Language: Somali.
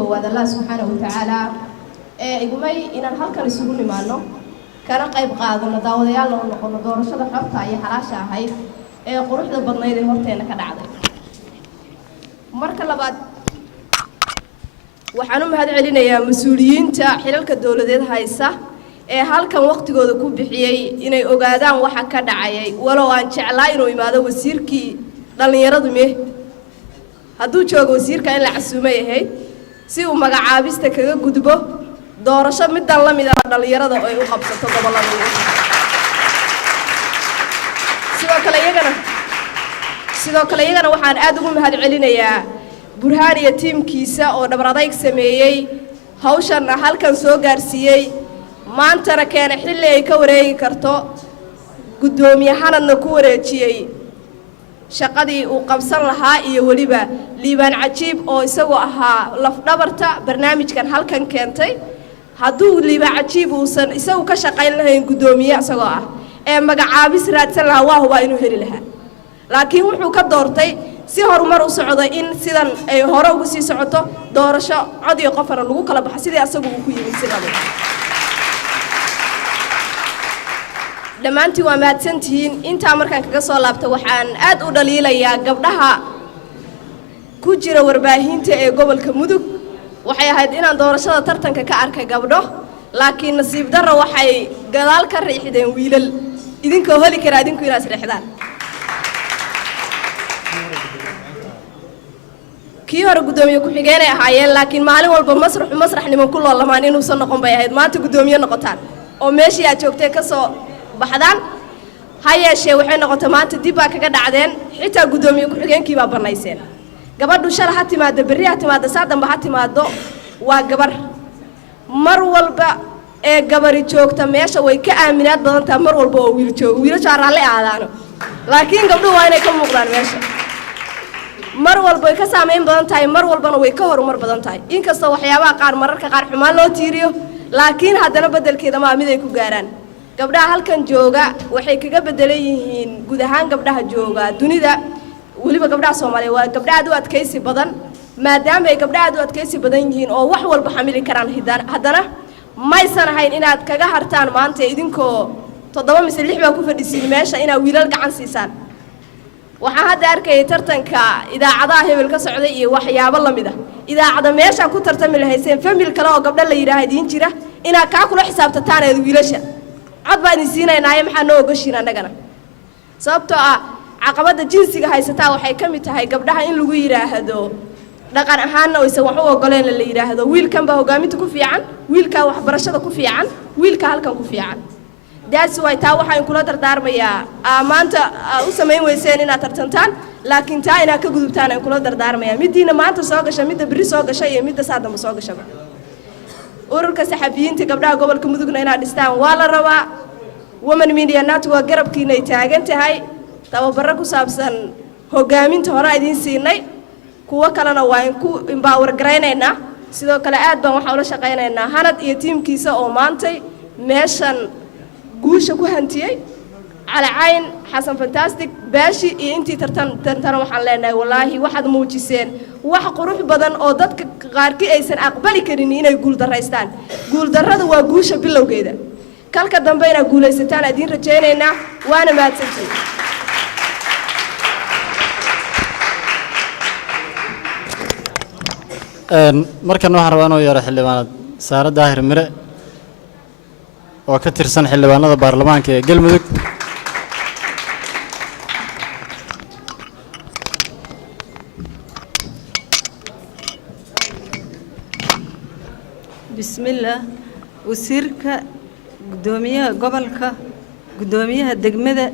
koowaad Allah subhanahu wa ta'ala igumay inaan halkan isugu nimaano kana qayb qaadano daawadayaal oo noqono doorashada xorta iyo xalaasha ahayd ee quruxda badnayd ee horteena ka dhacday marka labaad waxaan u mahad celinayaa mas'uuliyiinta xilalka dawladeed haysa ee halkan waqtigooda ku bixiyay inay ogaadaan waxa ka dhacay walow aan jeclaa inuu imaado wasiirkii dhalinyaradu hadduu joogo wasiirka in la casuumay ahayd si uu magacaabista kaga gudbo doorasho middan la mid ah dhalinyarada oo ay u qabsato gobolada sidoo kale iyagana waxaan aad ugu mahad celinayaa burhaan iyo tiimkiisa oo dhabar adayg sameeyay hawshan halkan soo gaarsiiyay maantana keena xilli ay ka wareegi karto gudoomiyahanadna ku wareejiyay shaqadii uu qabsan lahaa iyo waliba liibaan cajiib oo isagoo ahaa laf dhabarta barnaamijkan halkan keentay hadduu liibaan cajiib uusan isagu ka shaqayn lahayn gudoomiye isagoo ah ee magacaabis raadsan lahaa waa huba inuu heli lahaa laakiin wuxuu ka doortay si horumar u socdo in sidan ay hore ugu sii socoto doorasho cod iyo qofana lagu kala baxo sidii asagu uu ku yimid sidaba dhammaantii waa mahadsantihiin intaa markaan kaga soo laabto waxaan aad u dhaliilayaa gabdhaha ku jira warbaahinta ee gobolka mudug waxay ahayd inaan doorashada tartanka ka arkay gabdho laakiin nasiib darro waxay gadaal ka riixdeen wiilal idinkoo heli karaa idinku inaad riixdaan kii hore gudoomiye ku-xigeenay ahaayeen laakiin maalin walba masraxnimo ku loolamaan inuusan noqon bay ahayd maanta gudoomiye noqotaan oo meeshii aad joogtay ka soo baxdaan ha yeeshee waxay noqotay maanta dib baa kaga dhacdeen xitaa gudoomiye ku-xigeenkii baa bannayseen gabadhu shala ha timaado berri ha timaado saa dambe ha timaado waa gabar mar walba ee gabari joogta meesha way ka aaminaad badan tahay mar walba oo wiil joogo wiilasha raalli aadaano laakiin gabdhuhu waa inay ka muuqdaan meesha mar walba way ka saameyn badan tahay mar walbana way ka horumar badan tahay inkastoo waxyaabaha qaar mararka qaar xumaan loo tiiriyo laakiin haddana beddelkeeda maa mid ay ku gaaraan gabdhaha halkan jooga waxay kaga bedelan yihiin guud ahaan gabdhaha jooga dunida waliba gabdhaha Soomaaliyeed waa gabdhaha aad u adkaysi badan maadaama ay gabdhaha aad u adkaysi badan yihiin oo wax walba xamili karaan haddana maysan ahayn inaad kaga hartaan maanta idinkoo 7 mise 6 baa ku fadhisiin meesha inaad wiilal gacan siisaan waxaan hadda arkay tartanka idaacadaha hebel ka socday iyo waxyaabo la mid ah idaacada meesha ku tartami lahayseen family kale oo gabdha la yiraahdo jira inaad ka kula xisaabtataan ee wiilasha cod baan siinaynaay maxaa noo ogashiin anagana sababtoo ah caqabada jinsiga haysataa waxay ka mid tahay gabdhaha in lagu yiraahdo dhaqan ahaan oo aysan wax u ogoleen la yiraahdo wiilkan baa hogaaminta ku fiican wiilka waxbarashada ku fiican wiilka halkan ku fiican daas way taa waxaan kula dardaarmayaa maanta u sameyn weyseen inaad tartantaan laakiin taa inaad ka gudubtaan aan kula dardaarmayaa midiina maanta soo gashay midda bari soo gashay iyo midda saadama soo gashaba ururka saxafiyiinta gabdhaha gobolka mudugna inaad dhistaan waa la rabaa women media network garabkiina ay taagan tahay tababarro ku saabsan hogaaminta hore idin siinay kuwa kalena waa in ku empower gareynaynaa sidoo kale aad baan waxa ula shaqeynaynaa hanad iyo tiimkiisa oo maantay meeshan guusha ku hantiyay calacayn xasan fantastic baashi iyo intii tartan waxaan leenahay wallaahi waxaad muujiseen wax qurux badan oo dadka qaarkii aysan aqbali karin inay guul daraystaan guul darrada waa guusha bilowgeeda kalka dambe inaad guulaysataan idin rajaynaynaa waana mahadsantihiin markan waxaan rabaa inuu yaro xildhibaanad Saare Daahir Mire oo ka tirsan xildhibaanada baarlamaanka ee Galmudug bismillah wasiirka gudoomiyaha gobolka gudoomiyaha degmada